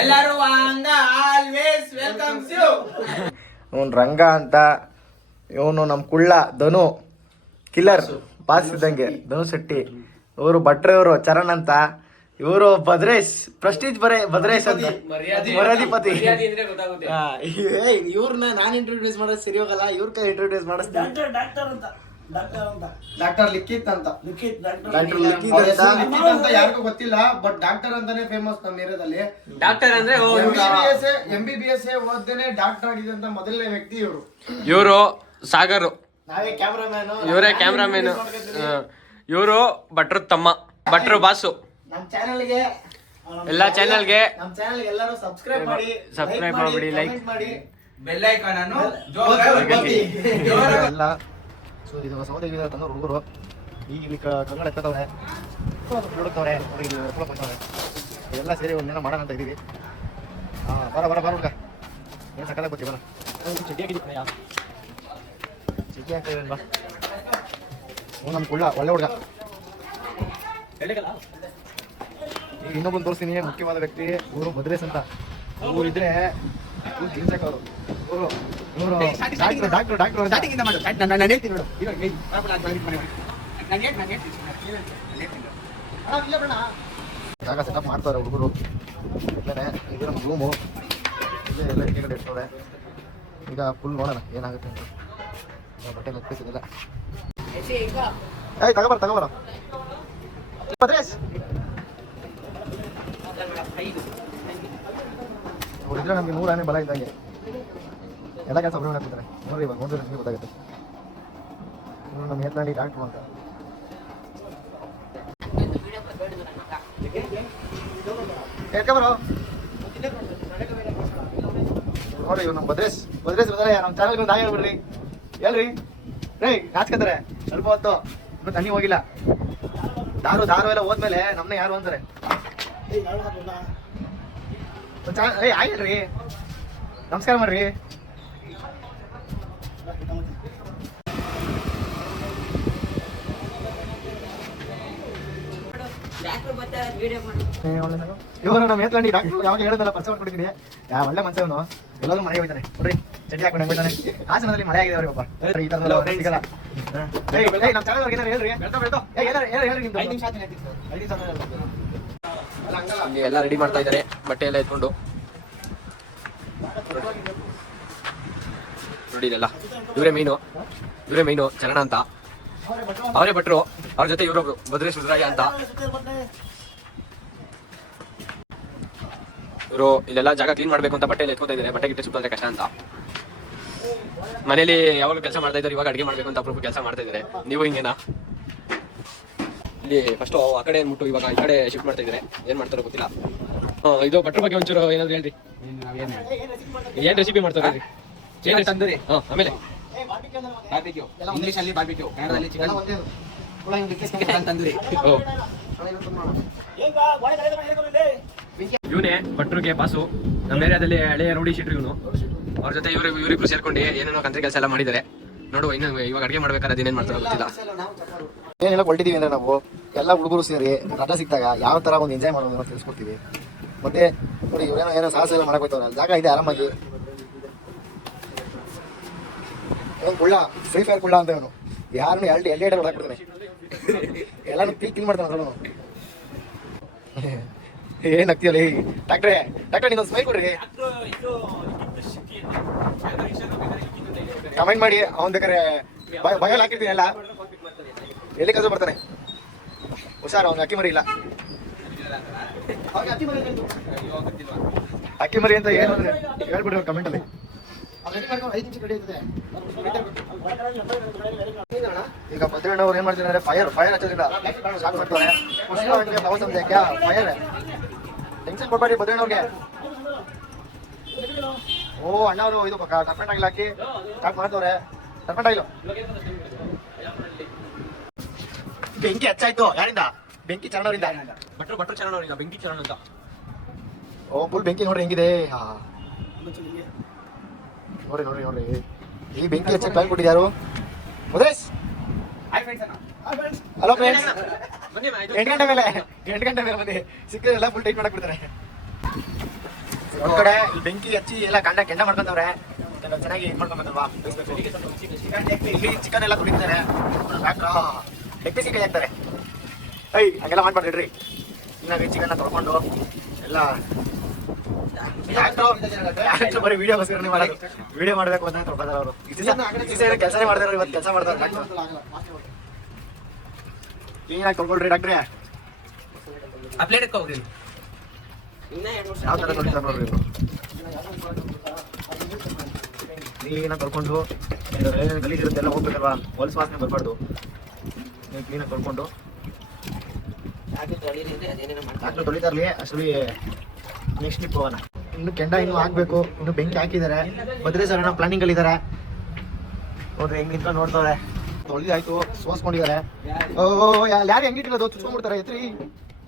ಎಲ್ಲರೂ ಹಂಗ always welcomes you. ಇವನು ರಂಗ ಅಂತ, ಇವನು ನಮ್ಮ ಕುಳ್ಳ ಧನು ಕಿಲ್ಲರ್ ಪಾಸ್ ಇದ್ದಂಗೆ ಧನು ಶೆಟ್ಟಿ. ಇವರು ಭಟ್ರೆಯವರು ಚರಣ್ ಅಂತ, ಇವರು ಭದ್ರೇಶ್ ಪ್ರೆಸ್ಟೀಜ್ ಭದ್ರೇಶ್ ಅಂತ ಮರ್ಯಾದಿಪತಿ. ಇವ್ರನ್ನ ನಾನು ಇಂಟ್ರೊಡ್ಯೂಸ್ ಮಾಡೋದು ಸರಿ ಹೋಗಲ್ಲ, ಇವ್ರ ಕೈ ಇಂಟ್ರೊಡ್ಯೂಸ್ ಮಾಡಿಸ್ತೀನಿ. ಡಾಕ್ಟರ್ ಲಿಖಿತ್ ಅಂತ ಯಾರಿಗೂ ಗೊತ್ತಿಲ್ಲ, ಬಟ್ ಡಾಕ್ಟರ್ ಅಂತಾನೆ ಫೇಮಸ್ ನಮ್ಮ ಏರಿಯಾದಲ್ಲಿ. ಡಾಕ್ಟರ್ ಅಂದ್ರೆ MBBS ಓದ್ದೇನೆ ಡಾಕ್ಟರ್ ಆಗಿದೆ ಅಂತ ಮೊದಲನೇ ವ್ಯಕ್ತಿ ಇವರು. ಇವರು ಸಾಗರ್, ನಾವೇ ಕ್ಯಾಮ್ರಾಮ್ಯಾನ್, ಇವರೇ ಕ್ಯಾಮ್ರಾಮನ್. ಇವರು ಭಟ್ರ ತಮ್ಮ, ಭಟ್ರು ಬಾಸು. ನಮ್ಮ ಚಾನೆಲ್ಗೆ ಎಲ್ಲಾ ಚಾನೆಲ್ಗೆ ಎಲ್ಲರೂ ಸಬ್ಸ್ಕ್ರೈಬ್ ಮಾಡಿ, ಲೈಕ್ ಮಾಡಿ, ಬೆಲ್ ಐಕಾನ್ ಅನ್ನು ಎಲ್ಲ. ಸೊ ಇದು ಸೌದೆ ತಂದವ್ರು ಹುಡುಗರು ಈಗ ಇಲ್ಲಿ ಕನ್ನಡ ಎತ್ತವ್ರೆ, ಹುಡುಕ್ತವ್ರೆ, ಎಲ್ಲ ಸೇರಿ ಒಂದೇನೋ ಮಾಡೋಣ ಅಂತ ಇದೀವಿ. ಬರ ಹುಡುಗ, ಏನು ಸಕ್ಕದಾಗ ಗೊತ್ತಿ ಬರ ಚಡ್ಡಿ ಹಾಕಿದ್ದೀವಿ. ಚಡ್ಡಿ ಹಾಕ್ತೇವೆ ಬಾ. ನಮ್ಮ ಕುಳ್ಳ ಒಳ್ಳೆ ಹುಡುಗ. ಈಗ ಇನ್ನೊಬ್ಬಂದು ತೋರಿಸ್ತೀನಿ, ಮುಖ್ಯವಾದ ವ್ಯಕ್ತಿ. ಇವರು ಭದ್ರೇಶ್ ಅಂತ. ಊರಿದ್ರೆ ಅವರು ಡಾಕ್ಟರ್ ಜಾಗ ಸೆಟಪ್ ಮಾಡ್ತಾರೆ ಹುಡುಗರು. ಇದು ನಮ್ಮ ರೂಮು, ಇಲ್ಲೇ ಎಲ್ಲ ಕಡೆ ಇರ್ತವೆ. ಈಗ ಫುಲ್ ನೋಡೋಣ ಏನಾಗುತ್ತೆ ಅಂತ. ಬಟ್ಟೆ ನೆಕ್ಕಿಸಿಲ್ಲ. ತಗೋಬರ ಭದ್ರೇಶ್. ಅವರಿದ್ರೆ ನಮಗೆ 100 ಆನೆ ಬಲ ಇದ್ದಂಗೆ ಎಲ್ಲ ಕೆಲಸ ಒಬ್ಬರು ಮಾಡ್ತಿದ್ದಾರೆ. ನೋಡ್ರಿ ಇವಾಗ ಒಂದು ನಿಮಗೆ ಗೊತ್ತಾಗುತ್ತೆ. ನಮ್ಮ ಹೆತ್ನಾಡಿ ಡಾಕ್ಟ್ರು ಅಂತ. ಹೇಳ್ಕೊಬರೋ ನೋಡ್ರಿ, ಇವ್ರು ನಮ್ಮ ಭದ್ರೇಶ್ ಇರ್ತಾರೆ. ನಮ್ಮ ಚಾನಲ್ಗೆ ಒಂದು ಹಾಗೆ ಹೇಳ್ಬಿಡ್ರಿ, ಹೇಳ್ರಿ ರೇ. ನಾಚ್ಕೊತಾರೆ ಸ್ವಲ್ಪ ಹೊತ್ತು, ಇನ್ನೂ ತಣ್ಣಿ ಹೋಗಿಲ್ಲ. ದಾರು ಎಲ್ಲ ಹೋದ್ಮೇಲೆ ನಮ್ಮನ್ನ ಯಾರು ಅಂತಾರೆ. ಆಯ್ರಿ, ನಮಸ್ಕಾರ ಮಾಡ್ರಿ. ಇವರು ನಮ್ಮ ಏತ್ಲಾಂಡಿ ಡಾಕ್ಟರ್ ಯಾವಾಗ ಹೇಳಿದಲ್ಲ ಪರಿಚಯ ಮಾಡ್ಕೊಡ್ತೀನಿ. ಒಳ್ಳೆ ಮನುಷ್ಯ ಇವನು. ಎಲ್ಲರೂ ಮನೆಗೆ ಹೋಗ್ತಾನೆ ನೋಡ್ರಿ, ಚಡ್ಡಿ ಹಾಕೊಂಡು ಹೋಗ್ತಾನೆ. ಹಾಸನದಲ್ಲಿ ಮಳೆ ಆಗಿದೆ ಅವ್ರಿಗೆ ಒಬ್ಬ ಈ ಥರದಲ್ಲ ಸಿಗಲ್ಲ. ನಮ್ಮ ಚಾನಲ್ ಅವ್ರಿಗೆ ಏನಾರು ಹೇಳ್ರಿ. ಹೇಳ್ರಿ ನಿಮ್ದು 5 ನಿಮಿಷ ಎಲ್ಲ ರೆಡಿ ಮಾಡ್ತಾ ಇದ್ದಾರೆ, ಬಟ್ಟೆ ಎಲ್ಲ ಎತ್ಕೊಂಡು. ನೋಡಿ ಇದೆಲ್ಲ ಇವರೇ ಮೈನು ಚರಣ ಅಂತ, ಅವರೇ ಭಟ್ರು. ಅವ್ರ ಜೊತೆ ಇವರೊಬ್ರು ಭದ್ರೇಶ್ ರುದ್ರಾಯ ಅಂತ. ಇವರು ಇಲ್ಲೆಲ್ಲ ಜಾಗ ಕ್ಲೀನ್ ಮಾಡ್ಬೇಕು ಅಂತ ಬಟ್ಟೆ ಎತ್ಕೊತಾ ಇದ್ದಾರೆ. ಬಟ್ಟೆ ಗಿಟ್ಟೆ ಸುತ್ತಂದ್ರೆ ಕಷ್ಟ ಅಂತ ಮನೇಲಿ ಯಾವಾಗಲೂ ಕೆಲಸ ಮಾಡ್ತಾ ಇದ್ದಾರೆ. ಇವಾಗ ಅಡುಗೆ ಮಾಡ್ಬೇಕು ಅಂತ ಅಪರೂಪ ಕೆಲಸ ಮಾಡ್ತಾ ಇದ್ದಾರೆ. ನೀವು ಹಿಂಗೇನಾ? ಇಲ್ಲಿ ಫಸ್ಟ್ ಆ ಕಡೆ ಮುಟ್ಟು ಇವಾಗ ಈ ಕಡೆ ಶಿಫ್ಟ್ ಮಾಡ್ತಾ ಇದ್ದಾರೆ. ಏನ್ ಮಾಡ್ತಾರೋ ಗೊತ್ತಿಲ್ಲ. ಇದು ಭಟ್ರ ಬಗ್ಗೆ ಒಂಚೂರು ಏನಾದ್ರು ಹೇಳ್ರಿ. ಏನ್ ರೆಸಿಪಿ ಮಾಡ್ತಾರೆ? ತಂದೂರಿ, ಆಮೇಲೆ ಬಾರ್ಬಿಕ್ಯೂ, ಇಂಗ್ಲಿಷ್ ಅಲ್ಲಿ ಬಾರ್ಬಿಕ್ಯೂ, ಕನ್ನಡದಲ್ಲಿ ಚಿಕನ್ ತಂದೂರಿ. ಇವನೇ ಭಟ್ರಿಗೆ ಬಾಸು, ನಮ್ಮ ಏರಿಯಾದಲ್ಲಿ ಹಳೆಯ ರೌಡಿ ಶೀಟ್ರು ಇವನು. ಅವ್ರ ಜೊತೆ ಇವರಿಬ್ರು ಸೇರ್ಕೊಂಡು ಏನೇನೋ ಕಂತ್ರಿ ಕೆಲಸ ಎಲ್ಲ ಮಾಡಿದ್ದಾರೆ. ನೋಡುವ ಇನ್ನು ಇವಾಗ ಅಡುಗೆ ಮಾಡ್ಬೇಕಾದ್ರೆ ಅದೇನೇನು ಮಾಡ್ತಾರೋ ಗೊತ್ತಿಲ್ಲ. ಏನೆಲ್ಲ ಹೊರಟಿದ್ದೀವಿ ಅಂದ್ರೆ ನಾವು ಎಲ್ಲ ಹುಡುಗರು ಸೇರಿ ರಜಾ ಸಿಕ್ತಾಗ ಯಾವ ತರ ಒಂದು ಎಂಜಾಯ್ ಮಾಡೋದು ತಿಳಿಸ್ಕೊಡ್ತೀವಿ. ಮತ್ತೆ ನೋಡಿ ಇವರೇನೋ ಸಾಹಸ ಎಲ್ಲ ಮಾಡಕ್ ಹೋಗ್ತಾವ್ರೆ. ಜಾಗ ಇದೆ ಆರಾಮಾಗಿ. ಕುಳ್ಳ, ಫ್ರೀ ಫೈರ್ ಕುಳ್ಳ ಅಂತ ಇವನು. ಯಾರನ್ನು ಎರಡು ಹೊಡಾಕ್ಬಿಡ್ತಾನೆ, ಎಲ್ಲಾನು ಪೀಕ್ ಕ್ಲೀನ್ ಮಾಡ್ತಾನೆ. ನೋಡು ಏನ್ ಆಗ್ತೀವಲ್ಲ. ಡಾಕ್ಟ್ರೇ ನೀನೊಂದು ಸ್ಮೈಲ್ ಕೊಡ್ರಿ, ಕಮೆಂಟ್ ಮಾಡಿ. ಅವನ್ ಬೇಕಾರೆ ಬಯಲ್ ಹಾಕಿರ್ತೀನಿ ಎಲ್ಲ. ಎಲ್ಲಿ ಕಸ ಬರ್ತಾನೆ, ಹುಷಾರು. ಅವ್ನಿಗೆ ಅಕ್ಕಿ ಮರಿ ಇಲ್ಲ. ಅಕ್ಕಿ ಮರಿ ಅಂತ ಏನು ಹೇಳ್ಬಿಡ್ರಿ ಅವ್ರು ಕಮೆಂಟ್ ಅಲ್ಲಿ. ಈಗ ಭದ್ರಣ್ಣ ಅವ್ರು ಏನ್ ಮಾಡ್ತಿದ್ದಾರೆ, ಫೈರ್ ಹಚ್ಚೋದ್ರಿಂದ ಶಾಕ್ ಮಾಡ್ತಾರೆ. ಫೈರ್ ಟೆನ್ಷನ್ ಕೊಡ್ಬೇಡಿ ಭದ್ರಣ್ಣ ಅವ್ರಿಗೆ. ಓ ಅಣ್ಣ ಅವರು ಇದು ಟರ್ಪೆಂಟ್ ಆಗಿಲ್ಲ ಹಾಕಿ ಸ್ಟಾರ್ಟ್ ಮಾಡ್ತವ್ರೆ. ಟರ್ಪೆಂಟ್ ಆಗಿಲ್ಲ, ಬೆಂಕಿ ಹಚ್ಚಾಯ್ತು. ಯಾರಿಂದ? ಬೆಂಕಿ ಚರಣವರಿಂದ. ಭಟ್ರು ಚರಣವರಿಂದ ಬೆಂಕಿ ಚರಣ ಅಂತ. ಓ ಫುಲ್ ಬೆಂಕಿ ನೋಡ್ರಿ ಹೆಂಗಿದೆ. ನೋಡ್ರಿ ಈ ಬೆಂಕಿ ಹಚ್ಚಕ್ಕೆ ಪ್ಲಾನ್ ಕೊಟ್ಟಿದ್ಯಾರು? ಮುದೇಶ್. Hello friends. 8 ಗಂಟೆ ಮೇಲೆ ಬನ್ನಿ. ಸಿಕ್ಕಿದ್ರೆ ಎಲ್ಲ ಫುಲ್ ಟೈಟ್ ಮಾಡಕ್ ಬಿಡ್ತಾರೆ. ಒಂದ್ ಕಡೆ ಇಲ್ಲಿ ಬೆಂಕಿ ಹಚ್ಚಿ ಎಲ್ಲ ಕೆಂಡ ಮಾಡ್ಕೊಂತವ್ರೆ. ಎಲ್ಲ ಚೆನ್ನಾಗಿ ಇದು ಮಾಡ್ಕೊಂಬತ್ತಲ್ವಾ ಇಲ್ಲಿ ಚಿಕನ್ ಎಲ್ಲ ಕುಡಿತಾರೆ. ಲೆಗ್ ಪೀಸ್ ಕೈ ಹಾಕ್ತಾರೆ. ಹಂಗೆಲ್ಲ ಮಾಡ್ಬಾರ್ದಿಡ್ರಿ. ಇನ್ನಾಗಿ ಚಿಕನ್ನ ತೊಳ್ಕೊಂಡು ಎಲ್ಲ ಬರೀ ವಿಡಿಯೋಗೋಸ್ಕರ ಮಾಡೋದು. ವಿಡಿಯೋ ಮಾಡಬೇಕು ಅಂತ ತೊಳ್ಕೊತಾರೆ ಅವರು. ಕೆಲಸನೇ ಮಾಡ್ತಾರೆ, ಇವತ್ತು ಕೆಲಸ ಮಾಡ್ತಾರೆ. ಕ್ಲೀನಾಗಿ ತೊಳ್ಕೊಳ್ರಿ ಡಾಕ್ಟ್ರೆ. ಯಾವ ಥರ ತೊಳಿತಾರೆ ನೋಡ್ರಿ ಇವರು. ಕ್ಲೀನಾಗಿ ತೊಳ್ಕೊಂಡು ಏನೇನು ಗಲೀಜಿರುತ್ತೆ ಎಲ್ಲ ಹೋಗ್ಬೇಕಲ್ವಾ, ಹೊಲಸು ವಾಸನೆ ಬರಬಾರ್ದು. ನೀವು ಕ್ಲೀನಾಗಿ ತೊಳ್ಕೊಂಡು ಡಾಕ್ಟ್ರು ತೊಳಿತಾ ಇರಲಿ. ಅಷ್ಟರಲ್ಲಿ ನೆಕ್ಸ್ಟ್ ಟ್ರಿಪ್ ಹೋಗೋಣ. ಇನ್ನು ಕೆಂಡ ಇನ್ನೂ ಹಾಕ್ಬೇಕು. ಇನ್ನು ಬೆಂಕಿ ಹಾಕಿದ್ದಾರೆ. ಬದ್ರೆ ಸರ್ ಏನೋ ಪ್ಲಾನಿಂಗ್ ಅಲ್ಲಿ ಇದ್ದಾರೆ ನೋಡ್ರಿ. ಹೆಂಗ್ ನಿಂತ್ಕೊಂಡು ನೋಡ್ತಾರೆ. ತೊಳೆದಾಯ್ತು, ಸೋಸ್ಕೊಂಡಿದ್ದಾರೆ. ಯಾರು ಹೆಂಗಿಟ್ಟಿರೋದು ಚುಚ್ಕೊಂಡ್ಬಿಡ್ತಾರೆ. ಎತ್ರಿ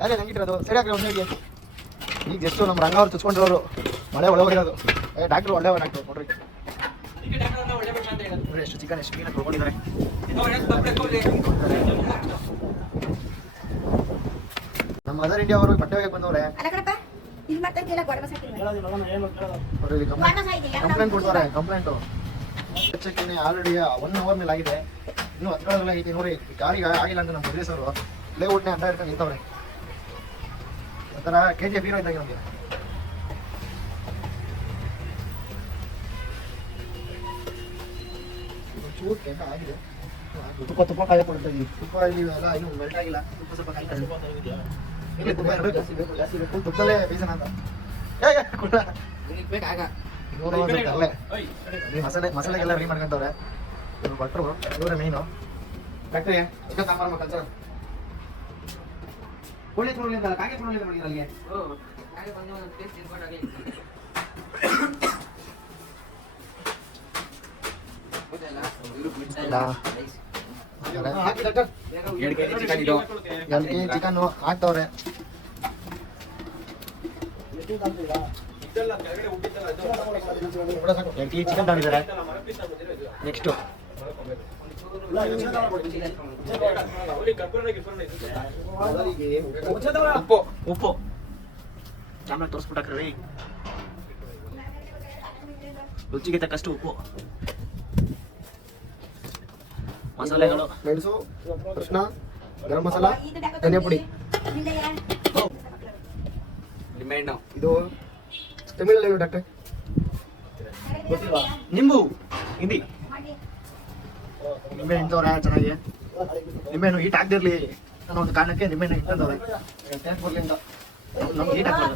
ಯಾರು ಹೆಂಗಿಟ್ಟಿರೋದು ಸರಿ ಹಾಕ್ರಿ ಒಂದು ಹೇಗೆ. ಈಗ ಎಷ್ಟು ನಮ್ಮ ರಂಗವ್ರು ಚುಚ್ಕೊಂಡಿರೋರು. ಮಳೆ ಒಳ್ಳೆ ಹೋಗಿರೋದು. ಡಾಕ್ಟ್ರು ಒಳ್ಳೆ ಡಾಕ್ಟ್ರು ನೋಡ್ರಿ. ಎಷ್ಟು ಚಿಕನ್ ಎಷ್ಟು ಕ್ಲೀನಾಗಿ ತೊಳ್ಕೊಂಡಿದ್ದಾರೆ. ನಮ್ಮ ಮದರ್ ಇಂಡಿಯಾ ಅವರು ಬಟ್ಟೆ ಹೋಗಕ್ಕೆ ಬಂದವ್ರೆ. ಕಂಪ್ಲೇಂಟ್ ಕೊಡ್ತಾರೆ. ಕಂಪ್ಲೇಂಟು ಆಲ್ರೆಡಿ 1 ಅವರ್ ಮೇಲೆ ಆಗಿದೆ. ಇನ್ನೂ 10 ಆಗೈತೆ ನೋಡಿ. ಗಾಳಿಗೆ ಆಗಿಲ್ಲ ಅಂತ ನಮ್ಮ ಮದ್ರೇಸ್ ಅವರು ಲೇ ಊಟನೆ ಅಡ್ಡ ಇಟ್ಕೊಂಡು ನಿಂತವ್ರೆ. ಒಂಥರ KGF ಹೀರೋ ಇದ್ದಾಗ ನಮಗೆ. ಚೂರು ಕೆಂಡ ಆಗಿದೆ. ತುಪ್ಪ ಕಾಯ ಕೊಡ್ತಾ ಇದೀವಿ. ತುಪ್ಪ ಇವೆಲ್ಲ ಇನ್ನೂ ಮೆಲ್ಟ್ ಆಗಿಲ್ಲ. ತುಪ್ಪ ಸ್ವಲ್ಪ ಕಾಯಿ ಇಲ್ಲಿ ತುಪ್ಪ ಇರಬೇಕು. ಜಾಸ್ತಿ ಬೇಕು. ತುಪ್ಪದಲ್ಲೇ ಬೀಸೋಣ ಅಂತ. ಮಸಾಲೆಗೆಲ್ಲ ರೆಡಿ ಮಾಡ್ಕೊಂತವ್ರೆ ಭಟ್ರು. ಇವರೇ ಮೀನು ಫ್ಯಾಕ್ಟ್ರಿ ಚಿಕನ್ ಸಾಂಬಾರು ಕಲ್ಚರ್ ಕೋಳಿ ತುರುಳಿಂದ ಕಾಗೆ ತುರುಳಿಂದ ಮಾಡಿದ್ರು ಅಲ್ಲಿಗೆ. ಚಿಕನ್ ಹಾಕ್ತವ್ರೆ. ಚಿಕನ್ ತಗೊಂಡಿದ್ದಾರೆ. ನೆಕ್ಸ್ಟ್ ಉಪ್ಪು ಆಮೇಲೆ ತೋರಿಸ್ಬಿಟ್ಟಾಕ್ರಿ. ರುಚಿಗೆ ತಕ್ಕಷ್ಟು ಉಪ್ಪು, ಮಸಾಲೆಗಳು, ಮೆಣಸು, ಅರಿಶಿನ, ಗರಂ ಮಸಾಲ, ಧನಿಯಾ ಪುಡಿ. ಇದು ತಮಿಳಲ್ಲಿ ಡಾಕ್ಟರ್ ಗೊತ್ತಿಲ್ವಾ? ನಿಂಬು ಹಿಂದಿ. ನಿಂಬೆ ಹಿಂಡ್ತವ್ರೆ ಚೆನ್ನಾಗಿ. ನಿಂಬೆಹಣ್ಣು ಹೀಟ್ ಆಗದಿರ್ಲಿ ಅನ್ನೋ ಒಂದು ಕಾರಣಕ್ಕೆ ನಿಂಬೆಹಣ್ಣು ಹಿಂಡ್ತವ್ರೆ. ಬರ್ಲಿ ಅಂತ ನಮ್ಗೆ ಹೀಟ್ ಆಗ್ತದೆ.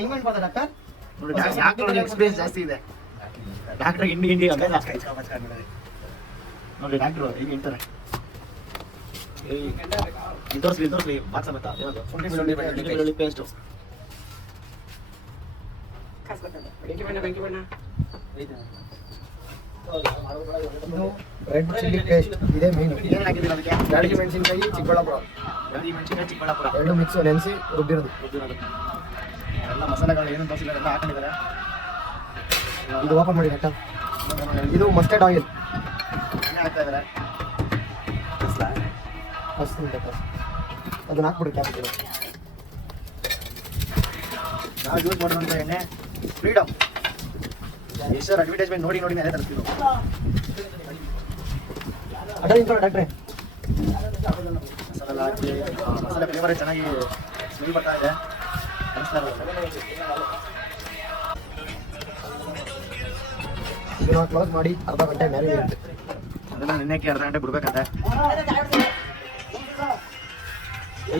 ಹಿಂಗೆ ಮಾಡ್ತಾರೆ ಡಾಕ್ಟರ್. ನೋಡಿ ಎಕ್ಸ್ಪೀರಿಯನ್ಸ್ ಜಾಸ್ತಿ ಇದೆ ಡಾಕ್ಟರ್. ಹಿಂಡಿ ನೋಡಿ ಡಾಕ್ಟ್ರು ಹೀಗೆ ಹಿಂಡ್ತಾರೆ. ತೋರಿಸ್ಲಿ ಬಾಕ್ಸ ಬತ್ತಾ ಶುಂಠಿ ಬೆಳ್ಳುಳ್ಳಿ ಪೇಸ್ಟು. ಇದು ರೆಡ್ ಚಿಲ್ಲಿ ಪೇಸ್ಟ್ ಇದೇ ಮೇನ್. ಏನು ಹಾಕಿದ್ದೀರ ಅದಕ್ಕೆ? ಬ್ಯಾಡಗಿ ಮೆಣಸಿನಕಾಯಿ, ಚಿಕ್ಕಬಳ್ಳಾಪುರ. ಎರಡು ಮಿಕ್ಸ್ ನೆನೆಸಿ ರುಬ್ಬಿರೋದು. ಎಲ್ಲ ಮಸಾಲೆಗಳು ಏನೇನು ತೋರಿಸಿದ್ದಾರೆ ಎಲ್ಲ ಹಾಕೊಂಡಿದ್ದಾರೆ. ಇದು ಓಪನ್ ಮಾಡಿ ಡಾಕ್ಟರ್. ಇದು ಮಸ್ಟರ್ಡ್ ಆಯಿಲ್ ಹಾಕ್ತಾ ಇದ್ದಾರೆ. ಅದನ್ನ ಹಾಕ್ಬಿಡಿ ಕ್ಯಾಪಿಟಲ್. ನಾವು ಯೂಸ್ ಮಾಡೋದಂತ ಎಣ್ಣೆ ಫ್ರೀಡಮ್. ಎಷ್ಟು ಅಡ್ವರ್ಟೈಸ್ಮೆಂಟ್ ನೋಡಿ ಅದೇ ತರಿಸ್ತೀವಿ. ಅಡ್ಡ ನಿಂತ್ಕೊಳ್ಳಿ ಡಾಕ್ಟ್ರೆ. ಮಸಾಲೆ ಹಾಕಿ ಮಸಾಲೆ ಫ್ಲೇವರೇ ಚೆನ್ನಾಗಿ ಸ್ಮೆಲ್ ಬರ್ತಾ ಇದೆ. ಇದನ್ನ ಕ್ಲೋಸ್ ಮಾಡಿ ಅರ್ಧ ಗಂಟೆ ಮೇಲೆ ಇರುತ್ತೆ. ಅದನ್ನ ನೆನೆಕ್ಕೆ ಅರ್ಧ ಗಂಟೆ ಬಿಡ್ಬೇಕಂತೆ.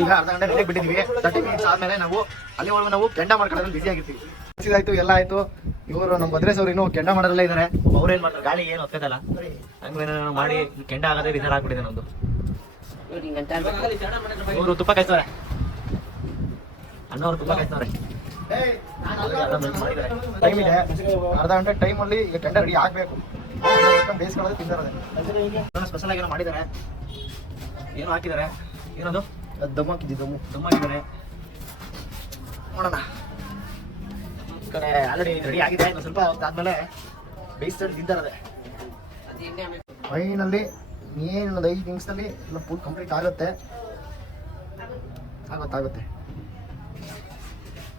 ಈಗ ಅರ್ಧ ಗಂಟೆ ನೆನೆಗೆ ಬಿಟ್ಟಿದ್ವಿ. 30 ಮಿನಿಟ್ಸ್ ಆದ್ಮೇಲೆ ನಾವು ಅಲ್ಲಿವರೆಗೂ ನಾವು ಕೆಂಡ ಮಾಡ್ಕೊಳ್ಳೋದ್ರಲ್ಲಿ ಬಿಸಿ ಆಗಿರ್ತೀವಿ. ಆಯ್ತು ಎಲ್ಲ ಆಯ್ತು. ಇವರು ನಮ್ಮ ಭದ್ರೇಶ್ ಅವ್ರು ಇನ್ನೂ ಕೆಂಡ ಮಾಡೋದಲ್ಲೇ ಇದ್ದಾರೆ. ಅವ್ರೇನ್ ಮಾಡ್ತಾರೆ, ಗಾಳಿ ಏನು ಹೊತ್ತದಲ್ಲ ಹಂಗೇನೋ ಮಾಡಿ ಕೆಂಡ ಆಗದೆ ರಿಸರ್ ಆಗ್ಬಿಟ್ಟಿದೆ ನಮ್ದು. ಇವರು ತುಪ್ಪ ಕಾಯ್ತವ್ರೆ. ಅಣ್ಣವ್ರು ತುಪ್ಪ ಕಾಯ್ತವ್ರೆ. ಟೈಮ್ ಇದೆ, ಅರ್ಧ ಗಂಟೆ ಟೈಮಲ್ಲಿ ಈಗ ಕೆಂಡ ರೆಡಿ ಆಗಬೇಕು. ಬೇಯಿಸ್ಕೊಳ್ಳೋದು ತಿಂದಿರೋದೆ. ಸ್ಪೆಷಲ್ ಆಗಿ ಏನೋ ಮಾಡಿದ್ದಾರೆ. ಏನು ಹಾಕಿದ್ದಾರೆ, ಏನದು ದಮ್ ಹಾಕಿದ್ವಿ. ದಮ್ ಹಾಕಿದ್ದಾರೆ ನೋಡೋಣ. ಕಡೆ ಆಲ್ರೆಡಿ ರೆಡಿ ಆಗಿದೆ. ಇನ್ನು ಸ್ವಲ್ಪ ಹೊತ್ತಾದ್ಮೇಲೆ ಬೇಯಿಸ್ಕೊಂಡು ತಿಂತಾರದೆ. ಫೈನಲ್ಲಿ ಇನ್ನೊಂದು 5 ನಿಮಿಷದಲ್ಲಿ ಎಲ್ಲ ಫುಲ್ ಕಂಪ್ಲೀಟ್ ಆಗುತ್ತೆ. ಆಗುತ್ತೆ.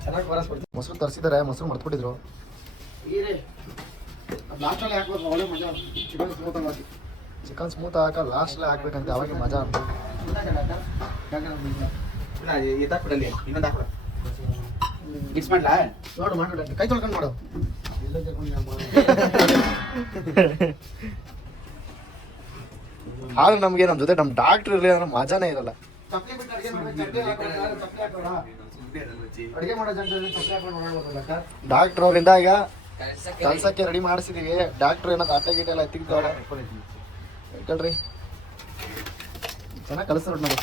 ಚೆನ್ನಾಗಿ ಬರಸ್ಬಿಡ್ತೀವಿ. ಮೊಸರು ತರಿಸಿದ್ದಾರೆ, ಮೊಸರು ಮರ್ತ್ಬಿಟ್ಟಿದ್ರು. ಲಾಸ್ಟಲ್ಲಿ ಹಾಕ್ಬೇಕು, ಒಳ್ಳೆ ಮಜಾ. ಚಿಕನ್ ಸ್ಮೂತ್ ಹಾಕ ಲಾಸ್ಟಲ್ಲಿ ಹಾಕ್ಬೇಕಂತೆ, ಅವಾಗ ಮಜಾ ಅಂತ. ಇನ್ನೊಂದು ಹಾಕ್ಬಿಡ. ಮಿಕ್ಸ್ ಮಾಡ್ಲಾ? ನೋಡು ಮಾಡ್ಬಿಡ, ಕೈ ತೊಳ್ಕೊಂಡು ಮಾಡು. ಆದ್ರೆ ನಮ್ಗೆ ನಮ್ಮ ಜೊತೆ ನಮ್ಮ ಡಾಕ್ಟರ್ ಇರಲಿ ಅಂದ್ರೆ ಮಜಾನೇ ಇರಲ್ಲ. ಚಪ್ಪಲಿ ಬಿಟ್ಟು ಅಡುಗೆ ಮಾಡೋ ಜನರಲ್ಲಿ ಚಪ್ಪಲಿ ಹಾಕೊಂಡು ಓಡಾಡ್ಬೋದಲ್ಲ. ಡಾಕ್ಟರ್ ಅವರಿಂದ ಈಗ ಕಲ್ಸಕ್ಕೆ ರೆಡಿ ಮಾಡಿಸಿದೀವಿ. ಡಾಕ್ಟರ್ ಏನೋ ತಟ್ಟೆ ಗೀಟೆ ಎಲ್ಲ ಎತ್ತಿಕ್ತವ್ರೆ. ಹೇಳ್ರಿ ಚೆನ್ನಾಗಿ ಕಲಿಸ್ತಾರೆ ನೋಡಿ.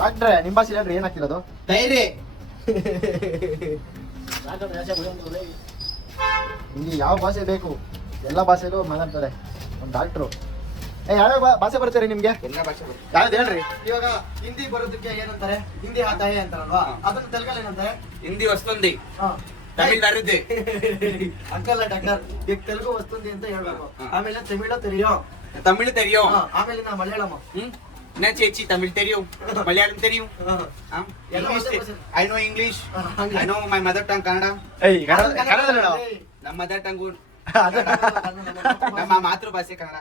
ಡಾಕ್ಟ್ರೆ ನಿಮ್ಮ ಭಾಷೆ ಹೇಳ್ರಿ, ಏನ್ ಹಾಕಿರೋದು? ತೈರಿ. ನಿಮ್ಗೆ ಯಾವ ಭಾಷೆ ಬೇಕು ಎಲ್ಲ ಭಾಷೆಲೂ ಮಾತಾಡ್ತಾರೆ ಒಂದು ಡಾಕ್ಟ್ರು. ಯಾವ್ಯಾವ ಭಾಷೆ ಬರ್ತಾರೆ ನಿಮ್ಗೆ? ಎಲ್ಲ ಭಾಷೆ ಬರುತ್ತೆ. ಯಾವ್ದು ಹೇಳ್ರಿ? ಇವಾಗ ಹಿಂದಿ ಬರೋದಕ್ಕೆ ಏನಂತಾರೆ? ಹಿಂದಿ ಆದಾಯ ಅಂತಾರಲ್ವಾ, ಅದನ್ನ ತೆಲುಗಲ್ಲಿ ಏನಂತಾರೆ? ಹಿಂದಿ ವಸ್ತುಂದಿ, ಹಾ. ತಮಿಳ್ ಅರಿದ್ದಿ. ಅಂಕಲ್ ಡಾಕ್ಟರ್, ಈಗ ತೆಲುಗು ವಸ್ತುಂದಿ ಅಂತ ಹೇಳ್ಬೇಕು. ಆಮೇಲೆ ತಮಿಳ ತೆರಿಯೋ, ತಮಿಳ್ ತೆರಿಯೋ. ಆಮೇಲೆ ನಾ ಮಲಯಾಳಮ. ना चेची तमिल तेरियो, मलयालम तेरियो. English, I know English. I know my mother tongue Kannada. ನಮ್ಮ ಮದರ್ ಟಂಗ್ ನಮ್ಮ ಮಾತೃಭಾಷೆ ಕನ್ನಡ.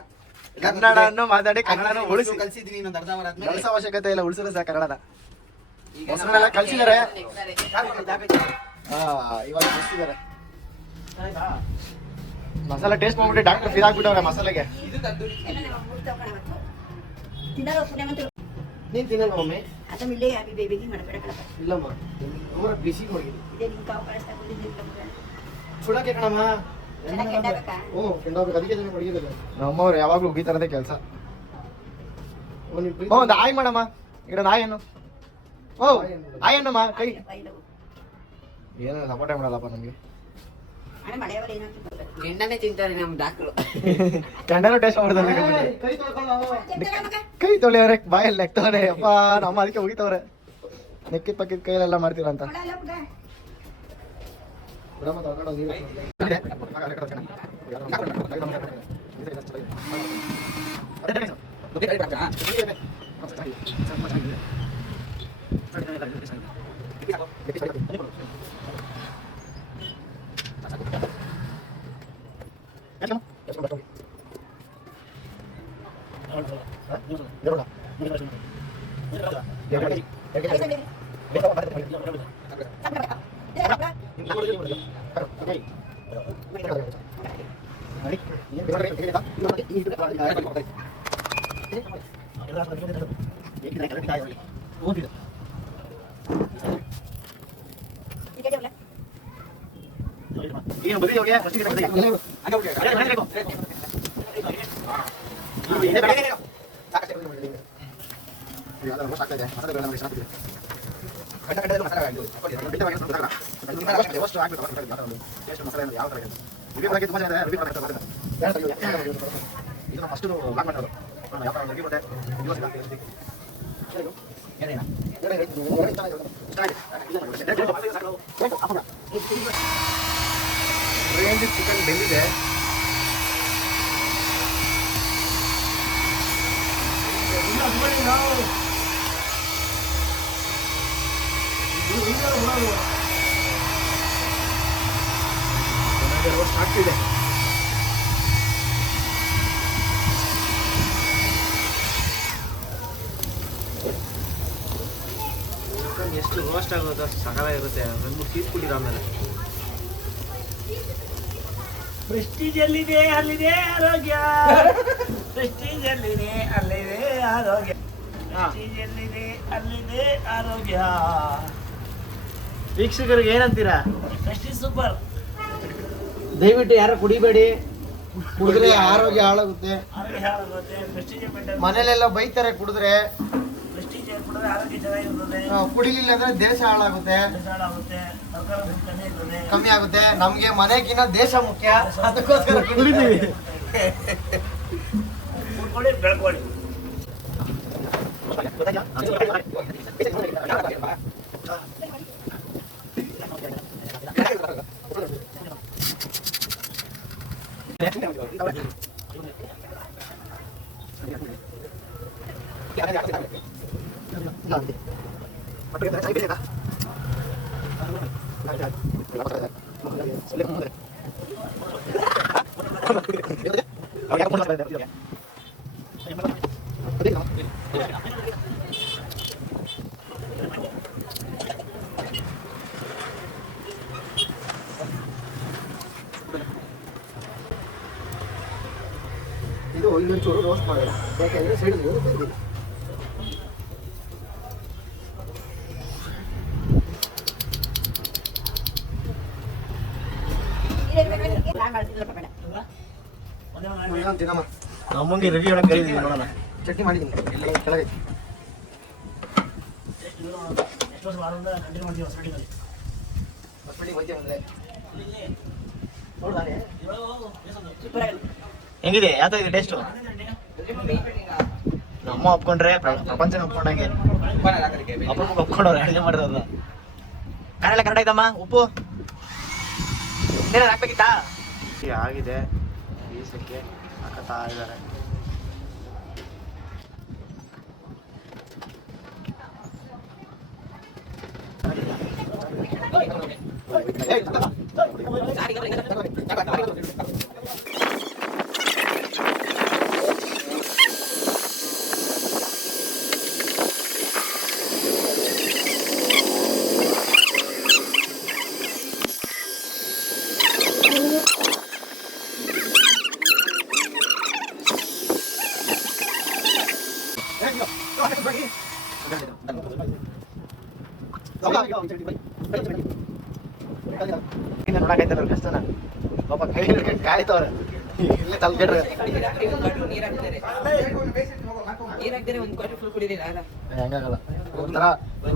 ಕನ್ನಡನ್ನು ಮಾತಾಡಿ ಕನ್ನಡನ ಉಳಿಸಿ ಕಲ್ಸಿದೀನಿ. ಇನ್ನೊಂದು ಅರ್ಧ ಅವರ್ ಆದ್ಮೇಲೆ ಕೆಲಸ ಅವಶ್ಯಕತೆ ಇಲ್ಲ, ಉಳಿಸಿದ್ರೆ ಸಾಕು ಕನ್ನಡನ. ಮೊಸರನ್ನೆಲ್ಲ ಕಲ್ಸಿದ್ದಾರೆ, ಇವಾಗ ಕಲ್ಸಿದ್ದಾರೆ. ಮಸಾಲೆ ಟೇಸ್ಟ್ ಮಾಡ್ಬಿಟ್ಟು ಡಾಕ್ಟರ್ ಫೀಲ್ ಆಗ್ಬಿಟ್ಟವ್ರೆ ಮಸಾಲೆಗೆ. ಇದು ತಂದೂರಿ. ನೀನ್ ತಿನ್ನಲ್ಲ ಮಮ್ಮಿ? आता मिले अभी बेबी की मडपेड़ कड़प ಇಲ್ಲಮ್ಮ, ಅಮ್ಮರ ಬಿಸಿ ಹೋಗಿದೆ. ಇದೆ ನಿಮ್ ಕಾವು ಕಳಿಸ್ತಾ ಬಂದಿದ್ದೀನಿ ಸುಡಕ್ಕೆ ಕಣಮ್ಮ. ಚೆನ್ನಾಗಿ ಕೆಡಬೇಕಾ? ಓ ಕೆಂಡಬೇಕು, ಅದಕ್ಕೆ ಜನ ಹೊಡಿಯೋದಿಲ್ಲ. ನಮ್ಮವ್ರು ಯಾವಾಗ್ಲೂ ಉಗಿತಾರದೇ ಕೆಲಸ. ಒಂದು ಆಯ್ ಮಾಡಮ್ಮ, ಇಡ ನಾಯನ್ನು. ಓ ಆಯಣ್ಣಮ್ಮ ಕೈ ಏನು ಸಪೋರ್ಟೇ ಮಾಡಲ್ಲಪ್ಪ ನಮ್ಗೆ. ಅಣ್ಣ ಮಳೆಯವರ ಏನಾಗ್ತದೆ ಗೆಂಡನೇ ತಿಂತಾರೆ ನಮ್ಮ ಡಾಕ್ಟ್ರು. ಕಂಡನೂ ಟೇಸ್ಟ್ ಮಾಡ್ತಾರೆ. ಕೈ ತೊಳ್ಕೊಳ್ಳೋ. ಕೈ ತೊಳೆಯವ್ರೆ, ಬಾಯಲ್ಲಿ ನೆಕ್ತವ್ರೆ. ಅಪ್ಪ ನಮ್ಮ ಅದಕ್ಕೆ ಉಗಿತವ್ರೆ. ನೆಕ್ಕಿದ ಪಕ್ಕಿದ ಕೈಯಲ್ಲೆಲ್ಲ ಮಾಡ್ತೀರ ಅಂತ. ಚಿಕನ್ ಬೆಂದಿದೆ. ಆಗ್ತಿದೆ. ಎಷ್ಟು ರೋಸ್ಟ್ ಆಗೋದು ಅಷ್ಟು ಸಕಲಾಗಿರುತ್ತೆ. ಒಂದು ಸೀಟ್ ಕುಡಿದ ಆಮೇಲೆ ಪ್ರೆಸ್ಟೀಜ್ ಎಲ್ಲಿದೆ ಅಲ್ಲಿದೆ ಆರೋಗ್ಯ. ಪ್ರೆಸ್ಟೀಜ್ ಎಲ್ಲಿದೆ ಅಲ್ಲಿದೆ ಆರೋಗ್ಯ. ಪ್ರೆಸ್ಟೀಜ್ ಎಲ್ಲಿದೆ ಅಲ್ಲಿದೆ ಆರೋಗ್ಯ. ವೀಕ್ಷಕರಿಗೆ ಏನಂತೀರಾ? Prestige super. ದಯವಿಟ್ಟು ಯಾರು ಕುಡಿಬೇಡಿ, ಕುಡಿದ್ರೆ ಆರೋಗ್ಯ ಹಾಳಾಗುತ್ತೆ. ಆರೋಗ್ಯ ಹಾಳಾಗುತ್ತೆ. Prestige maintain. ಮನೇಲೆಲ್ಲ ಬೈತಾರೆ ಕುಡಿದ್ರೆ. ಪ್ರೆಸ್ಟೀಜ್ ಕುಡಿದ್ರೆ ಆರೋಗ್ಯ ಚೆನ್ನಾಗಿರ್ತದೆ. ಕುಡಿಲಿಲ್ಲ ಅಂದ್ರೆ ದೇಶ ಹಾಳಾಗುತ್ತೆ, ಹಾಳಾಗುತ್ತೆ. ಸರ್ಕಾರ ಕಮ್ಮಿ ಇರ್ತದೆ. ಕಮ್ಮಿ ಆಗುತ್ತೆ. ನಮ್ಗೆ ಮನೆಗಿನ್ನ ದೇಶ ಮುಖ್ಯ, ಅದಕ್ಕೋಸ್ಕರ ಕುಡಿತೀವಿ. ಕುಡ್ಕೊಳ್ಳಿ, ಬೆಳ್ಕೊಳ್ಳಿ. ಇದು ಇನ್ನೊಂಚೂರು ರೋಸ್ಟ್ ಮಾಡೋಣ, ಯಾಕೆಂದರೆ ಸೈಡ್ ಬೆಂದಿದೆ. ನಾನು ಮಾಡ್ತಿದ್ರಪ್ಪ ಬೇಡ. ತಿನ್ನಮ್ಮ, ಅಮ್ಮಂಗೆ ರಿವ್ಯೂ ಒಳಗೆ ಕರೀತೀನಿ ನೋಡೋಣ. ಚಟ್ನಿ ಮಾಡಿದ್ದೀನಿ ಕೆಳಗೆ. ಎಷ್ಟು ವರ್ಷ ಮಾಡೋದು ಕಂಟಿನ್ಯೂ ಮಾಡ್ತೀವಿ ಹೊಸಪೇಟೆಯಲ್ಲಿ. ಹೊಸಪೇಟೆಗೆ ಹೋಗ್ತೀವಿ ಅಂದರೆ ಸೂಪರ್ ಆಗಿದೆ. ಹೆಂಗಿದೆ? ಯಾವ ಥರ ಇದೆ ಟೇಸ್ಟು? ನಮ್ಮ ಒಪ್ಕೊಂಡ್ರೆ ಪ್ರಪಂಚನ ಒಪ್ಕೊಂಡಂಗೆ. ಅಪ್ಪನಿಗೆ ಒಪ್ಕೊಂಡವ್ರೆ ಅಡುಗೆ ಮಾಡಿರೋದು. ಕರೆಲ್ಲ ಕರೆಕ್ಟ್ ಆಯ್ತಮ್ಮ? ಉಪ್ಪು ಏನಾರು ಹಾಕ್ಬೇಕಿತ್ತಾ? ಆಗಿದೆ, ಬೀಸಕ್ಕೆ ಹಾಕತ್ತಾ ಇದ್ದಾರೆ. ನೋಡಕೈತಾರ ಕಷ್ಟನ ಪಾಪ ಕೈ ಹಿಡ್ಕೊಂಡು ಕಾಯ್ತವ್ರೆ. ಇಲ್ಲೇ ತಲ್ಕೆಟ್ರೆ ಹೆಂಗಾಗಲ್ಲ. ಒಂಥರ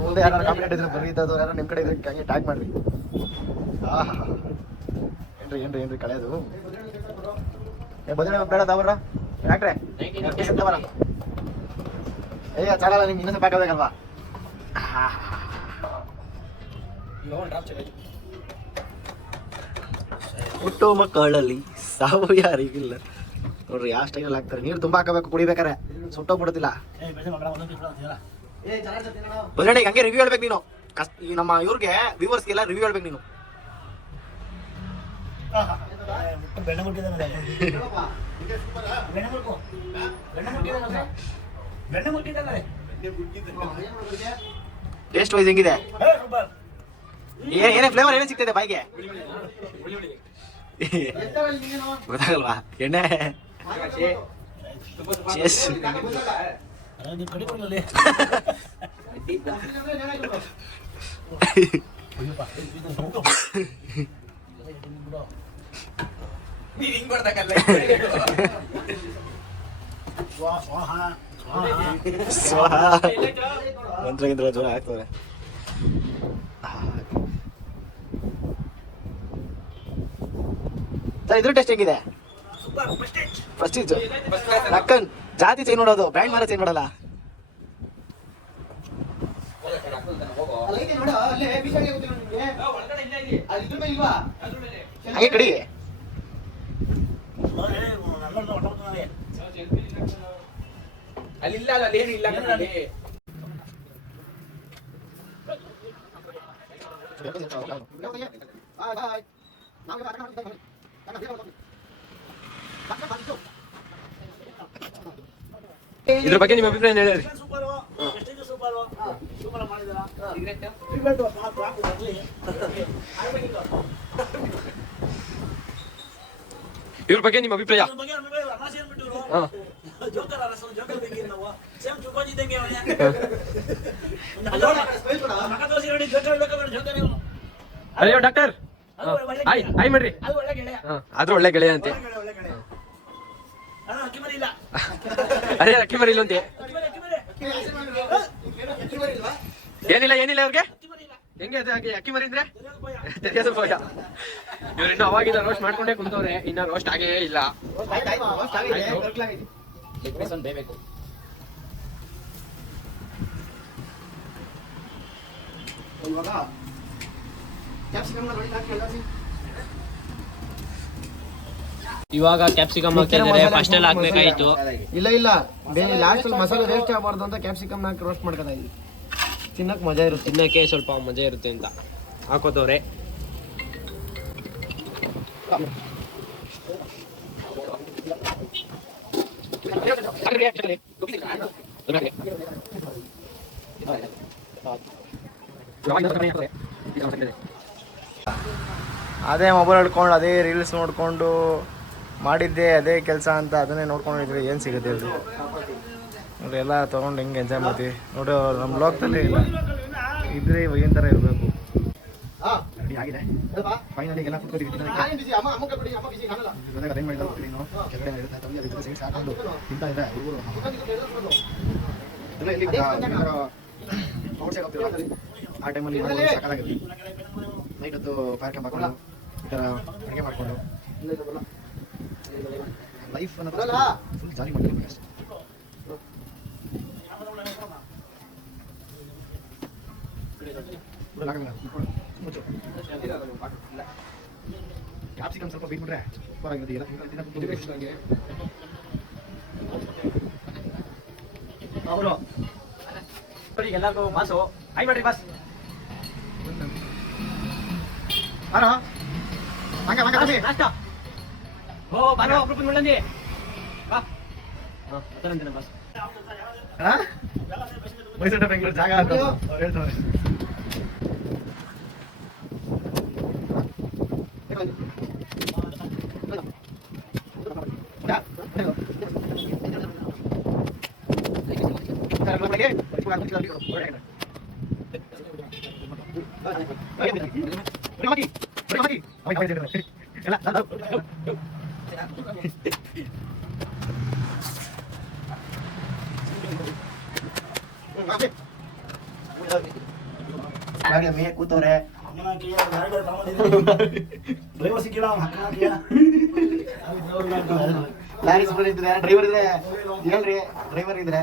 ಮುಂದೆ ಯಾರು ಕಂಪ್ಲೇಂಟ್ ಇದ್ರೆ ಬರೀತದ್ದು, ಯಾರು ನಿಮ್ಮ ಕಡೆ ಇದ್ರೆ ಹಂಗೆ ಟ್ಯಾಗ್ ಮಾಡ್ರಿ. ಏನ್ರಿ ಕಳೆಯೋದು. ಬದಲೇ ಬೇಡ ತಗೋರ ಯಾಕ್ರೆ ತಗೋರ. ಚಾಲಲ್ಲ, ನಿಮ್ಗೆ ಇನ್ನೊಂದು ಪ್ಯಾಕ್ ಆಗಬೇಕಲ್ವಾ? ಹುಟ್ಟು ಮಕ್ಕಳಲ್ಲಿ ಸಾವು ಯಾರಿಗಿಲ್ಲ ನೋಡ್ರಿ. ಯಾವ ಸ್ಟೈಲಲ್ಲಿ ಹಾಕ್ತಾರೆ. ನೀರು ತುಂಬ ಹಾಕಬೇಕು ಕುಡಿಬೇಕಾರೆ, ಸುಟ್ಟೋಗ್ಬಿಡುತ್ತಿಲ್ಲ. ಬದಲೇ ಹಂಗೆ ರಿವ್ಯೂ ಹೇಳ್ಬೇಕು ನೀನು. ಈ ನಮ್ಮ ಇವ್ರಿಗೆ ವ್ಯೂವರ್ಸ್ಗೆಲ್ಲ ರಿವ್ಯೂ ಹೇಳ್ಬೇಕು ನೀನು. ಬೆಣ್ಣೆ ಮುಟ್ಟಿದ್ದಾನೆ. ಟೇಸ್ಟ್ ವೈಸ್ ಹೆಂಗಿದೆ? ಏನೇ ಫ್ಲೇವರ್ ಏನೇ ಸಿಗ್ತದೆ ಬಾಯಿಗೆ? ಗೊತ್ತಾಗಲ್ವಾ? ಎಣ್ಣೆ ಮಂತ್ರ ಜೋರ ಆಗ್ತದೆ. ಇದ್ರ ಟೆಸ್ಟ್ ಹೆಂಗಿದೆ? ಪ್ರೆಸ್ಟೀಜ್ ಲಕ್ಕನ್ ಜಾತಿ ಚೇಂಜ್ ನೋಡೋದು, ಬ್ರ್ಯಾಂಡ್ ಮಾರ ಚೇಂಜ್ ನೋಡಲ್ಲ. ಹಾಗೆ ಕಡಿ ಇದ್ರ ಬಗ್ಗೆ ನಿಮ್ಮ ಅಭಿಪ್ರಾಯ ಹೇಳಿ. ಇವ್ರ ಬಗ್ಗೆ ನಿಮ್ಮ ಅಭಿಪ್ರಾಯ? ಅಯ್ಯೋ ಡಾಕ್ಟರ್ ಹಾಯ್ ಮಾಡ್ರಿ. ಆದ್ರೂ ಒಳ್ಳೆ ಗೆಳೆಯ ಅಂತೆ. ಅರೆ ಅಕ್ಕಿ ಮರಿ ಇಲ್ಲ ಅಂತೆ. ಏನಿಲ್ಲ ಅವ್ರಿಗೆ ಹೆಂಗೆ ಅಕ್ಕಿ ಮರಿ ಅಂದ್ರೆ ತೆರೆಯೋದು ಭಯ. ಇವ್ರು ಇನ್ನು ಅವಾಗಿಂದ ರೋಸ್ಟ್ ಮಾಡ್ಕೊಂಡೇ ಕುಂತವ್ರೆ, ಇನ್ನ ರೋಸ್ಟ್ ಆಗೇ ಇಲ್ಲ. ಬೇಯಬೇಕು. ಇವಾಗ ಕ್ಯಾಪ್ಸಿಕಮ್ ಹಾಕಿದ್ದಾರೆ, ಫಸ್ಟ್ ಅಲ್ಲಿ ಹಾಕ್ಬೇಕಾಯ್ತು. ಇಲ್ಲ ಲಾಸ್ಟ್ ಮಸಾಲೆ ವೇಸ್ಟ್ ಆಗಬಾರ್ದು ಅಂತ ಕ್ಯಾಪ್ಸಿಕಮ್ ಹಾಕಿ ರೋಸ್ಟ್ ಮಾಡ್ಕೊತಾ ಇದೀವಿ. ತಿನ್ನಕ್ ಮಜಾ ಇರುತ್ತೆ. ತಿನ್ನಕ್ಕೆ ಸ್ವಲ್ಪ ಮಜಾ ಇರುತ್ತೆ ಅಂತ ಹಾಕೋತವ್ರೆ. ಅದೇ ಮೊಬೈಲ್ ಹಿಡ್ಕೊಂಡು ಅದೇ ರೀಲ್ಸ್ ನೋಡ್ಕೊಂಡು ಮಾಡಿದ್ದೆ ಅದೇ ಕೆಲಸ ಅಂತ ಅದನ್ನೇ ನೋಡ್ಕೊಂಡಿದ್ರೆ ಏನು ಸಿಗುತ್ತೆ ಹೇಳಿ ನೋಡಿ. ಎಲ್ಲ ತೊಗೊಂಡು ಹೆಂಗೆ ಎಂಜಾಯ್ ಮಾಡ್ತೀವಿ ನೋಡಿ. ನಮ್ಮ ಲೋಕದಲ್ಲಿ ಇಲ್ಲ ಇದ್ರೆ ಏನು ಥರ ಇರಬೇಕು. ಆಗಿದೆ ಫೈನಲಿ ಎಲ್ಲ ಕುತ್ಕೊತೀವಿ. ಅರೇಂಜ್ ಮಾಡಿ ಕೆಳಗಡೆ ಹಾಕೊಂಡು ತಿಂತಾ ಇದ್ದೆ ಎಲ್ಲ ಇಲ್ಲಿ ಆ ಟೈಮಲ್ಲಿ ಸಾಕಾಗಿದೆ. ನೈಟ್ ಹೊತ್ತು ಫೈರ್ ಕ್ಯಾಂಪ್ ಹಾಕೊಂಡು ಈ ಥರ ಅಡುಗೆ ಮಾಡಿಕೊಂಡು ಲೈಫ್ ಅನ್ನೋದು ಫುಲ್ ಜಾಲಿ ಮಾಡ್ತೀವಿ ಅಷ್ಟೇ. ಕ್ಯಾಪ್ಸಿಕಮ್ ಸ್ವಲ್ಪ ಬಿಟ್ಬಿಟ್ರೆ ಸೂಪರ್ ಆಗಿರುತ್ತೆ. ಅವರು ಎಲ್ಲರಿಗೂ ಬಾಸು ಹಾಯ್ ಮಾಡ್ರಿ ಬಾಸ್. ಮೈಸೂರು ಬೆಂಗಳೂರು ಜಾಗ ಅಂತ ಹೇಳ್ತಾರೆ. ಮೇ ಕೂತವ್ರೆ ಡ್ರೈವರ್ ಸಿಕ್ಕಿಲ್ಲ ಲಾರಿ ಡ್ರೈವರ್ ಇದ್ರೆ ಹೇಳ್ರಿ. ಡ್ರೈವರ್ ಇದ್ರೆ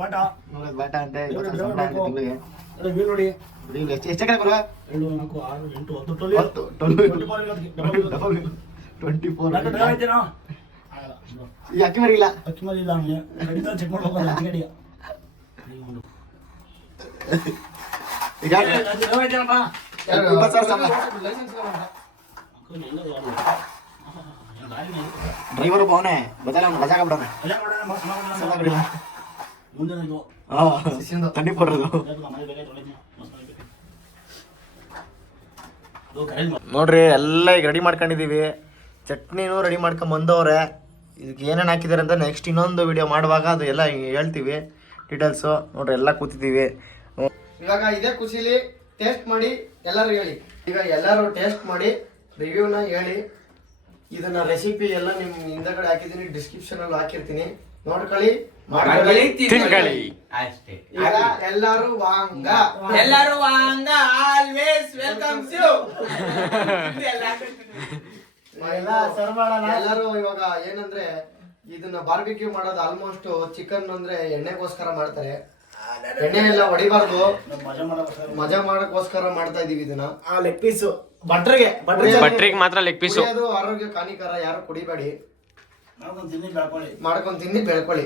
ಬಾಟಾ ಬಾಟಾ ಅಂತ ತಿಂಗಳಿಗೆ ನೋಡಿ ಎಷ್ಟು ಕಡೆ ಬರುವ 2 4 6 8 10 ಈ ಅಕ್ಕಿ ಮರಿ ಇಲ್ಲ. ಅಕ್ಕಿ ಮರಿ ಇಲ್ಲ ಅವನಿಗೆ ಚೆಕ್ ಮಾಡ್ಬೇಕು ಗಾಡಿ. ಈಗ 20,000 ಸಂಬಳ. ಡ್ರೈವರ್ ಅವನೇ ಮಜಾ ಬಿಡೋಣ. ತಂಡಿ ಕೊಡ್ರದು ನೋಡ್ರಿ. ಎಲ್ಲ ಈಗ ರೆಡಿ ಮಾಡ್ಕೊಂಡಿದೀವಿ. ಚಟ್ನಿನೂ ರೆಡಿ ಮಾಡ್ಕೊಂಡ್ ಬಂದವ್ರೆ. ಇದಕ್ಕೆ ಏನೇನು ಹಾಕಿದ್ದಾರೆ ಅಂತ ನೆಕ್ಸ್ಟ್ ಇನ್ನೊಂದು ವಿಡಿಯೋ ಮಾಡುವಾಗ ಅದು ಎಲ್ಲ ಹೇಳ್ತೀವಿ ಡೀಟೇಲ್ಸು. ನೋಡ್ರಿ ಎಲ್ಲ ಕೂತಿದ್ದೀವಿ. ಇವಾಗ ಇದೇ ಖುಷಿಲಿ ಟೇಸ್ಟ್ ಮಾಡಿ ಎಲ್ಲರೂ ಹೇಳಿ. ಈಗ ಎಲ್ಲರೂ ಟೇಸ್ಟ್ ಮಾಡಿ ರಿವ್ಯೂನ ಹೇಳಿ. ಇದನ್ನ ರೆಸಿಪಿ ಎಲ್ಲ ನಿಮ್ ಹಿಂದಗಡೆ ಹಾಕಿದ್ದೀನಿ, ಡಿಸ್ಕ್ರಿಪ್ಷನ್ ಅಲ್ಲಿ ಹಾಕಿರ್ತೀನಿ. ನೋಡ್ಕೊಳ್ಳಿ, ತಿನ್ಕೊಳ್ಳಿ ಅಷ್ಟೇ. ಈಗ ಎಲ್ಲರೂ ವಾಂಗ ಆಲ್ವೇಸ್ ವೆಲ್ಕಮ್ಸ್ ಯು. ಎಲ್ಲರೂ ಇವಾಗ ಏನಂದ್ರೆ ಇದನ್ನ ಬಾರ್ಬಿಕ್ಯೂ ಮಾಡೋದು ಆಲ್ಮೋಸ್ಟ್ ಚಿಕನ್ ಅಂದ್ರೆ ಎಣ್ಣೆಗೋಸ್ಕರ ಮಾಡ್ತಾರೆ. ಎಣ್ಣೆ ಎಲ್ಲ ಹೊಡಿಬಾರ್ದು, ಮಜಾ ಮಾಡಕ್ಕೋಸ್ಕರ ಮಾಡ್ತಾ ಇದೀವಿ ಇದನ್ನ. ಲೆಗ್ ಪೀಸ್ ಭಟ್ರಿಗೆ ಮಾತ್ರ ಲೆಗ್ ಪೀಸ್. ಅದು ಆರೋಗ್ಯ ಹಾನಿಕರ, ಯಾರು ಕುಡಿಬೇಡಿ. ಮಾಡ್ಕೊಂಡ್ ತಿನ್ನಿ ಬೆಳ್ಕೊಳ್ಳಿ.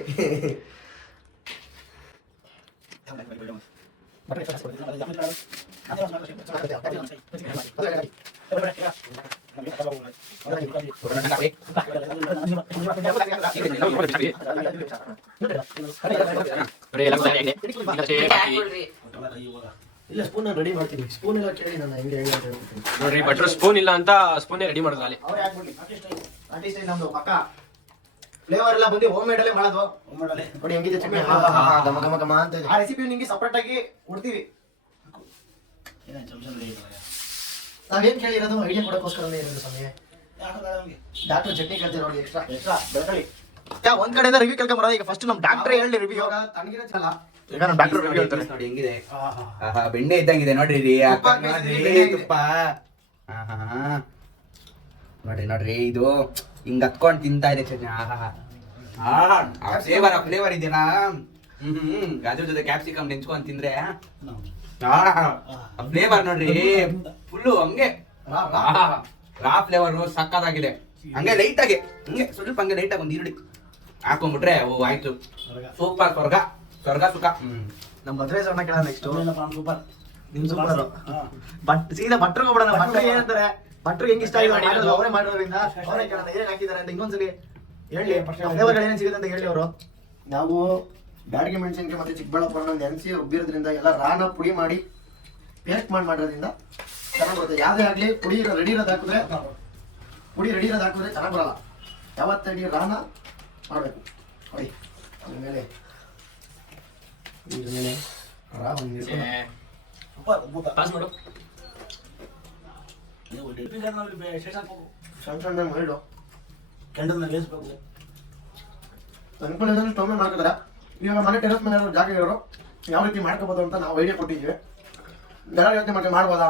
ಇಲ್ಲ ಸ್ಪೂನ್ ರೆಡಿ ಮಾಡ್ತೀವಿ. ಸ್ಪೂನ್ ಎಲ್ಲ ಕೇಳಿ ನನ್ನ ಹೆಂಗೆ ಹೇಳಿ ನೋಡ್ರಿ. ಬಟ್ರು ಸ್ಪೂನ್ ಇಲ್ಲ ಅಂತ ಸ್ಪೂನ್ ರೆಡಿ ಮಾಡೋದು ಅಲ್ಲಿ. ಆರ್ಟಿಸ್ಟ್ ನಮ್ದು ಪಕ್ಕ ಫ್ಲೇವರ್ ಎಲ್ಲ ಬಂದು ಹೋಮ್ ಮೇಡ್ ಅಲ್ಲೇ ಮಾಡೋದು. ನೋಡಿ ಹೆಂಗಿದೆ ಚಟ್ನಿ, ಘಮ ಘಮ ಘಮ ಅಂತ ಇದೆ. ಆ ರೆಸಿಪಿ ನಿಮ್ಗೆ ಸಪರೇಟ್ ಆಗಿ ಕೊಡ್ತೀವಿ. ನಾವೇನ್ ಕೇಳಿರೋದು ಐಡಿಯಾ ಕೊಡೋಕ್ಕೋಸ್ಕರನೇ ಇರೋದು ಸಮಯ. ಡಾಕ್ಟರ್ ಚಟ್ನಿ ಕೇಳ್ತೀವಿ ನೋಡಿ, ಎಕ್ಸ್ಟ್ರಾ ಬೆಳ್ಕೊಳ್ಳಿ. ಒಂದ್ ಕಡೆಯಿಂದ ರಿವ್ಯೂ ಕೇಳ್ಕೊಂಬರೋದು. ಈಗ ಫಸ್ಟ್ ನಮ್ ಡಾಕ್ಟರ್ ಹೇಳಿ ರಿವ್ಯೂ. ತನಗಿರೋ ಚಲ ಈಗ ನಮ್ ಡಾಕ್ಟರ್ ರಿವ್ಯೂ ಹೇಳ್ತಾರೆ ನೋಡಿ ಹೆಂಗಿದೆ. ಬೆಣ್ಣೆ ಇದ್ದಂಗಿದೆ ನೋಡ್ರಿ. ತುಪ್ಪ ನೋಡ್ರಿ ಇದು ಹಿಂಗ್ ಹತ್ಕೊಂಡ್ ತಿಂತಾ ಇದೆ ಚಟ್ನಿ. ಫ್ಲೇವರ್ ಇದೆಯಾ. ಅದ್ರ ಜೊತೆ ಕ್ಯಾಪ್ಸಿಕಮ್ ನೆಂಚ್ಕೊಂಡ್ ತಿಂದ್ರೆ ಫ್ಲೇವರ್ ನೋಡ್ರಿ ಫುಲ್ಲು ಹಂಗೆ ರಾ ಫ್ಲೇವರ್ ಸಕ್ಕತ್ತಾಗಿದೆ. ಹಂಗೆ ಲೈಟ್ ಆಗಿ ಹಂಗೆ ಸ್ವಲ್ಪ ಹಂಗೆ ಲೈಟ್ ಆಗಿ ಒಂದ್ ಈರುಳ್ಳಿ ಹಾಕೊಂಡ್ಬಿಟ್ರೆ ಓ ಆಯ್ತು ಸೂಪರ್ ಸ್ವರ್ಗ ಸ್ವರ್ಗ ಸುಖ ನಮ್ಮ ಮದುವೆ ಸಣ್ಣ ಕೇಳ ನೆಕ್ಸ್ಟ್ ಅದೇನಪ್ಪ ಸೂಪರ್ ನಿಮ್ ಸೂಪರ್ ಬಟ್ ಸೀದಾ ಭಟ್ರಿಗೆ ಹೋಗ್ಬಿಡೋಣ. ಭಟ್ರು ಏನಂತಾರೆ, ಭಟ್ರು ಹೆಂಗ್ ಇಷ್ಟ ಆಗಿದೆ ಮಾಡೋದು ಅವರೇ ಮಾಡೋದ್ರಿಂದ ಅವರೇ ಕೇಳೋಣ ಏನ್ ಹಾಕಿದ್ದಾರೆ ಅಂತ ಇನ್ನೊಂದ್ಸಲಿ ಹೇಳಿ. ಫ್ಲೇವರ್ಗಳು ಏನೇನು ಸಿಗುತ್ತೆ ಅಂತ ಹೇಳಿ ಅವರು. ನಾವು ಬ್ಯಾಡಗಿ ಮೆಣಸಿನಕಾಯಿ ಮತ್ತೆ ಚಿಕ್ಕಬಳ್ಳಾಪುರನ ನೆನೆಸಿ ರುಬ್ಬಿರೋದ್ರಿಂದ ಎಲ್ಲ ರಾನ ಪುಡಿ ಮಾಡಿ ಪೇಸ್ಟ್ ಮಾಡಿರೋದ್ರಿಂದ ಚೆನ್ನಾಗಿ ಬರುತ್ತೆ. ಯಾವುದೇ ಆಗಲಿ ಪುಡಿ ರೆಡಿ ಇರೋದು ಹಾಕಿದ್ರೆ ಚೆನ್ನಾಗಿ ಬರಲ್ಲ. ಯಾವತ್ತಡಿ ರಾನ ಮಾಡಬೇಕು ನೋಡಿ. ಆಮೇಲೆ ಇದ್ರ ಮೇಲೆ ರಾ ಒಂದು ಸೂಪರ್ ಅದ್ಭುತ ಪಾಸ್ ಮಾಡು. ನೀವು ಡಿಪಿನಲ್ಲಿ ಶೇಷ ಹಾಕ್ಬೇಕು, ಸಣ್ಣ ಸಣ್ಣ ಮಾಡಿಡು. ಕೆಂಡಲ್ನ ಬೇಯಿಸ್ಬೇಕು. ಅನ್ಕೊಳ್ಳೋದ್ರಲ್ಲಿ ಸ್ಟವ್ ಮೇಲೆ ಮಾಡ್ಕೊತಾರೆ. ಇವಾಗ ಮನೆ ಟೆರಸ್ ಮೇಲೆ ಜಾಗ ಇರೋರು ಯಾವ ರೀತಿ ಮಾಡ್ಕೋಬೋದು ಅಂತ ನಾವು ಐಡಿಯಾ ಕೊಟ್ಟಿದ್ದೀವಿ. ಎಲ್ಲ ಯೋಚನೆ ಮಾಡ್ಬೋದಾ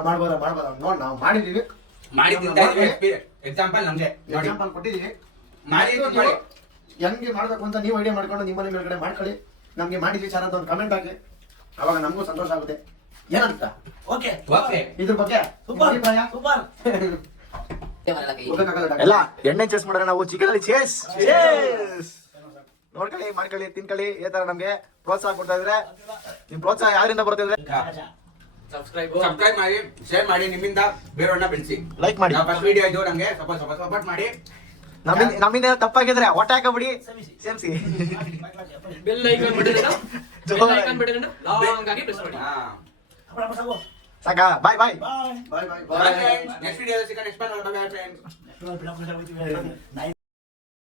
ನೋಡಿ ನಾವು ಮಾಡಿದ್ದೀವಿ. ಎಕ್ಸಾಂಪಲ್ ನಮ್ಗೆ ಎಕ್ಸಾಂಪಲ್ ಕೊಟ್ಟಿದ್ದೀವಿ. ಮಾಡಿ ಹೆಂಗೆ ಮಾಡಬೇಕು ಅಂತ ನೀವು ಐಡಿಯಾ ಮಾಡ್ಕೊಂಡು ನಿಮ್ಮ ಮನೆ ಮೇಲ್ಗಡೆ ಮಾಡ್ಕೊಳ್ಳಿ. ನಮಗೆ ಮಾಡಿದ್ವಿ ಸರ್ ಅಂತ ಒಂದು ಕಮೆಂಟ್ ಹಾಕಿ, ಅವಾಗ ನಮಗೂ ಸಂತೋಷ ಆಗುತ್ತೆ. ಏನಂತ ಓಕೆ ಇದ್ರ ಬಗ್ಗೆ ಸೂಪರ್ ಅಭಿಪ್ರಾಯ? ಸೂಪರ್. ಎಲ್ಲ ಎಣ್ಣೆ ಚೇಸ್ ಮಾಡೋಣ ನಾವು ಚಿಕನ್ ಅಲ್ಲಿ ಚೇಸ್ ನೋಡ್ಕೊಳ್ಳಿ, ಮಾಡ್ಕೊಳ್ಳಿ, ತಿನ್ಕೊಳ್ಳಿ. ಈ ತರ ನಮ್ಗೆ ಪ್ರೋತ್ಸಾಹ ಕೊಡ್ತಾ ಇದ್ರೆ ನಿಮ್ ಪ್ರೋತ್ಸಾಹ ಯಾರಿಂದ ಬರ್ತಾ ಇದ್ರೆ ಸಬ್ಸ್ಕ್ರೈಬ್ ಮಾಡಿ ಶೇರ್ ಮಾಡಿ, ನಿಮ್ಮಿಂದ ಬೇರೆಯವ್ರನ್ನ ಬೆಳೆಸಿ. ಲೈಕ್ ಮಾಡಿ. ನಾವು ಫಸ್ಟ್ ವಿಡಿಯೋ ಇದು ನಮ್ಗೆ ಸ್ವಲ್ಪ ಸಪೋರ್ಟ್ ಮಾಡಿ. ನಮ್ಮಿಂದ ಏನಾದ್ರು ತಪ್ಪಾಗಿದ್ರೆ ಒಟ್ಟ ಹಾಕಬಿಡಿ, ಸೇರಿಸಿ. ಬೆಲ್ ಐಕಾನ್ ಬಟನ್ ಲಾಂಗ್ ಆಗಿ ಪ್ರೆಸ್ ಮಾಡಿ. ಸಾಕಾ? Bye bye bye bye bye next video ಸಿಗೋಣ. Next bye friends. ನಾಯಿ